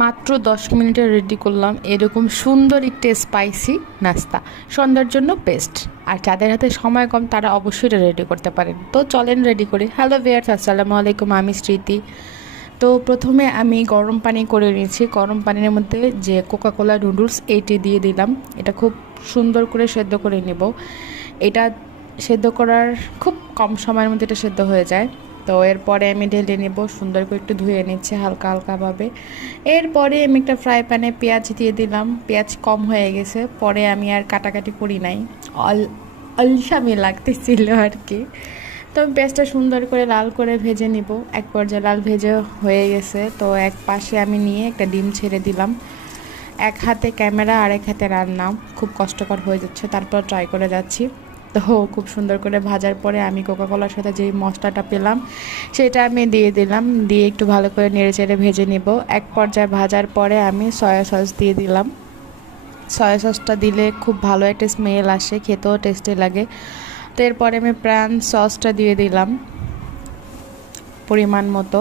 মাত্র 10 মিনিটে রেডি করলাম এরকম সুন্দর একটা স্পাইসি নাস্তা। সন্ধ্যার জন্য বেস্ট। আর যাদের হাতে সময় কম তারা অবশ্যই এটা রেডি করতে পারেন। তো চলেন রেডি করি। হ্যালো ভিউয়ার্স, আসসালামু আলাইকুম, আমি স্মৃতি। তো প্রথমে আমি গরম পানি করে নিয়েছি। গরম পানির মধ্যে যে কোকাকোলা নুডলস এইটি দিয়ে দিলাম। এটা খুব সুন্দর করে সেদ্ধ করে নেব। এটা সেদ্ধ করার খুব কম সময়ের মধ্যে এটা সেদ্ধ হয়ে যায়। তো এরপরে আমি ঢেলে নেব, সুন্দর করে একটু ধুয়ে নিচ্ছে হালকা হালকাভাবে। এরপরে আমি একটা ফ্রাই প্যানে পেঁয়াজ দিয়ে দিলাম। পেঁয়াজ কম হয়ে গেছে, পরে আমি আর কাটাকাটি করি নাই, অলসামি লাগতেছিল আর কি। তো আমি পেঁয়াজটা সুন্দর করে লাল করে ভেজে নিব। এক পর্যায়ে লাল ভেজে হয়ে গেছে, তো এক পাশে আমি নিয়ে একটা ডিম ছেড়ে দিলাম। এক হাতে ক্যামেরা আর এক হাতে রান্না, খুব কষ্টকর হয়ে যাচ্ছে, তারপর ট্রাই করে যাচ্ছি। তো খুব সুন্দর করে ভাজার পরে আমি কোকাকোলার সাথে যেই মশলাটা পেলাম সেটা আমি দিয়ে দিলাম, দিয়ে একটু ভালো করে নেড়েচেড়ে ভেজে নিব। এক পর্যায়ে ভাজার পরে আমি সয়া সস দিয়ে দিলাম। সয়া সসটা দিলে খুব ভালো একটা স্মেল আসে, খেতেও টেস্টি লাগে। তো এরপরে আমি প্রাণ সসটা দিয়ে দিলাম পরিমাণ মতো।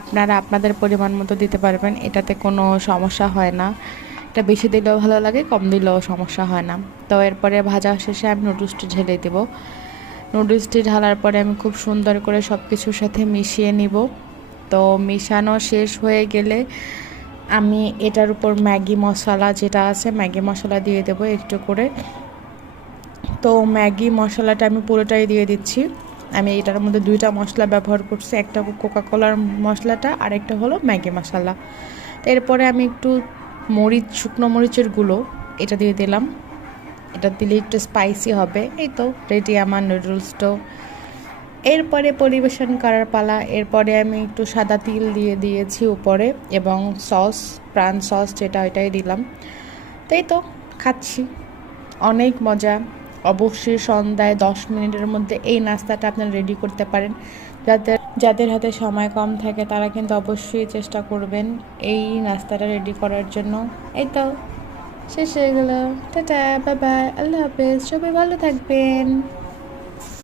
আপনারা আপনাদের পরিমাণ মতো দিতে পারবেন, এটাতে কোনো সমস্যা হয় না। এটা বেশি দিলেও ভালো লাগে, কম দিলেও সমস্যা হয় না। তো এরপরে ভাজা শেষে আমি নুডলসটি ঢেলে দেব। নুডলসটি ঢালার পরে আমি খুব সুন্দর করে সব কিছুর সাথে মিশিয়ে নিব। তো মিশানো শেষ হয়ে গেলে আমি এটার উপর ম্যাগি মশলা যেটা আছে ম্যাগি মশলা দিয়ে দেবো একটু করে। তো ম্যাগি মশলাটা আমি পুরোটাই দিয়ে দিচ্ছি। আমি এটার মধ্যে দুইটা মশলা ব্যবহার করছি, একটা কোকাকোলার মশলাটা আর একটা হলো ম্যাগি মশলা। তো এরপরে আমি একটু শুকনো মরিচের গুঁড়ো এটা দিয়ে দিলাম। এটা দিলে একটু স্পাইসি হবে। এই তো রেডি আমার নুডলসটা। এরপরে পরিবেশন করার পালা। এরপরে আমি একটু সাদা তিল দিয়ে দিয়েছি উপরে, এবং সস, প্রাণ সস যেটা ওইটাই দিলাম। তাই তো খাচ্ছি, অনেক মজা। অবশ্যই সন্ধ্যায় 10 মিনিটের মধ্যে এই নাস্তাটা আপনারা রেডি করতে পারেন। যাদের যাদের হাতে সময় কম থাকে তারা কিন্তু অবশ্যই চেষ্টা করবেন এই নাস্তাটা রেডি করার জন্য। এই তো শেষ হয়ে গেল। টাটা, বাই বাই, আল্লাহ হাফেজ, সবাই ভালো থাকবেন।